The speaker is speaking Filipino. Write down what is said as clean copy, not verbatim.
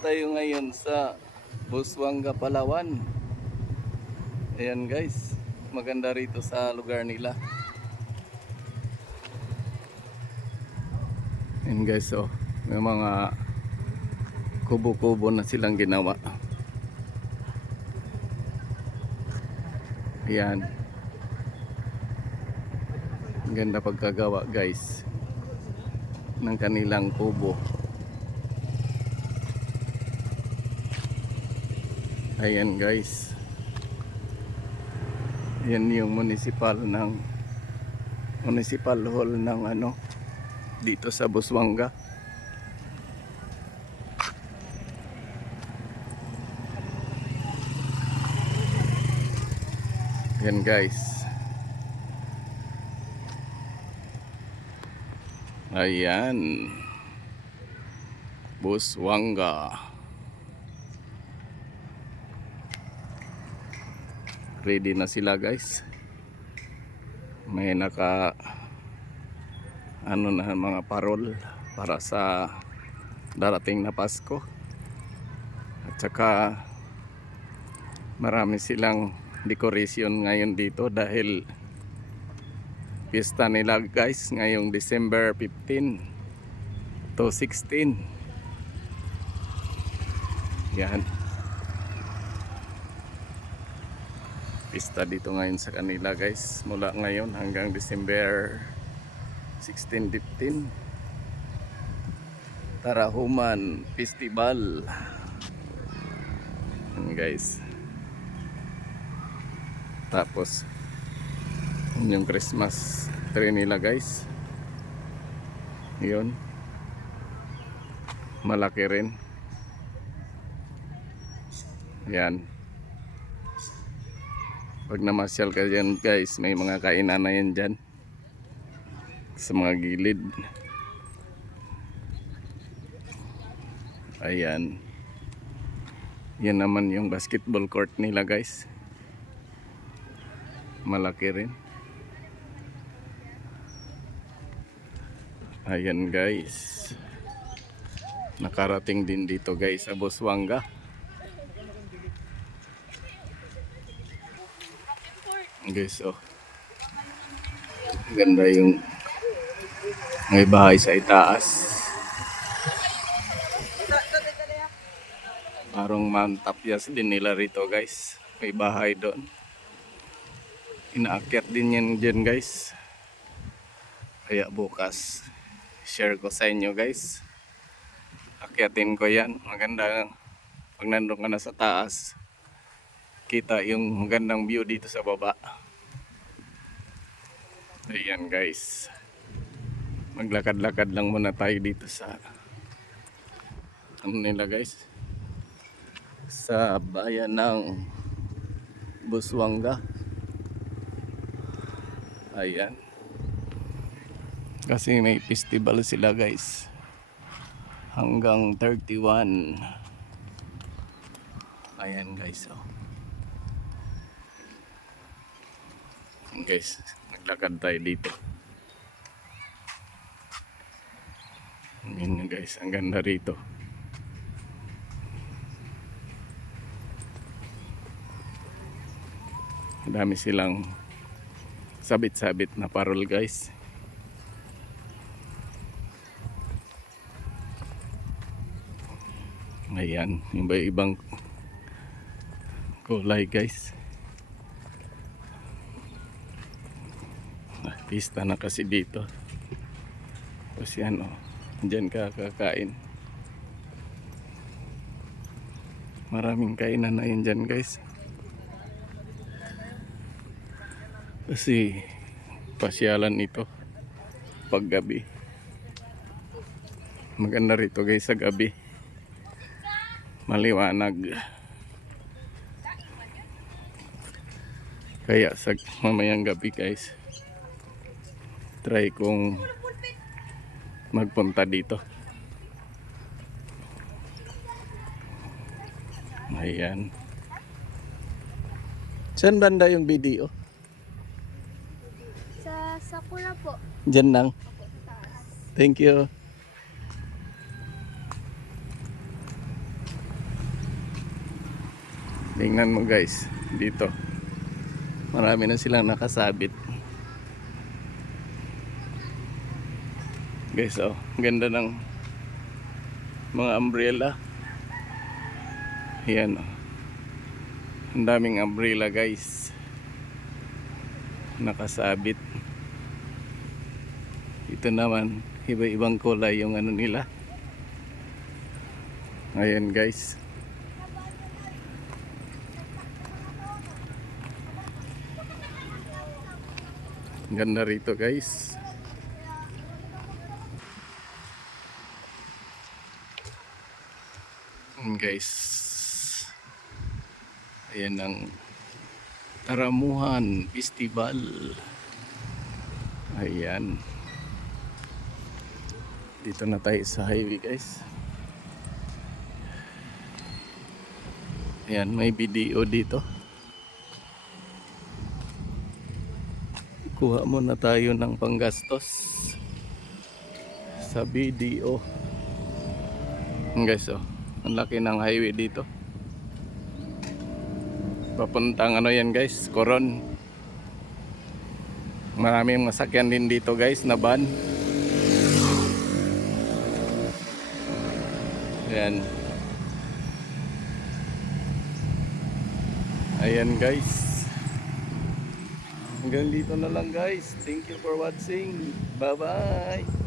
tayo ngayon sa Busuanga, Palawan. Ayan guys, maganda rito sa lugar nila. Ayan guys, oh, may mga kubo-kubo na silang ginawa. Ayan. Ganda pagkagawa guys ng kanilang kubo. Ayan guys. Yan yung municipal hall ng dito sa Busuanga. Yan guys. Ayan. Busuanga. Ready na sila guys. May naka na mga parol para sa darating na Pasko. At saka marami silang decoration ngayon dito dahil piyesta nila guys ngayong December 15 to 16. Yan. Pista dito ngayon sa kanila guys, mula ngayon hanggang December 16-15. Tarahuman Festival. Guys. Tapos yung Christmas tree nila guys. Yun. Malaki rin. Yan. Pag namasyal ka dyan guys, may mga kainan na yan dyan sa mga gilid. Ayan. Yan naman yung basketball court nila guys. Malaki rin. Ayan guys. Nakarating din dito guys sa Busuanga. Guys, oh. Ganda yung may bahay sa itaas. Parang Mount Tapias din nila rito guys. May bahay doon. Inaakyat din yan dyan guys. Kaya bukas share ko sa inyo guys. Akyatin ko yan. Maganda pag nandun ka na sa taas. Kita yung magandang view dito sa baba. Ayan guys. Maglakad-lakad lang muna tayo dito sa nila guys. Sa bayan ng Busuanga. Ayan. Kasi may festival sila guys. Hanggang 31. Ayan guys, oh. Guys, naglakad tayo dito. Ayan guys, ang ganda rito. Dami silang sabit-sabit na parol guys. Ayan, yung ibang kulay guys. Pista na kasi dito. Tapos yan, oh, dyan ka kakain. Maraming kainan na yun dyan guys. Kasi pasyalan ito pag gabi. Maganda rito guys sa gabi. Maliwanag. Kaya sa mamayang gabi guys, try kong magpunta dito. Ayan. Saan banda yung video? Sa Sakura po. Diyan lang. Opo, sa taas. Thank you. Tingnan mo guys, dito. Marami na silang nakasabit. Guys, oh, ganda ng mga umbrella. Yan, oh. Ang daming umbrella guys. Nakasabit. Ito naman, iba-ibang kulay yung ano nila. Ayan guys. Ganda rito guys. Guys, ayan ang Taramuhan Festival. Ayan, dito na tayo sa highway guys. Ayan, may video dito. Kuha muna tayo ng panggastos sa video. Guys, oh, ang laki ng highway dito. Papuntang ano yan guys, Coron. Maraming masakyan din dito guys na van. Ayan. Ayan guys. Hanggang dito na lang guys. Thank you for watching. Bye bye.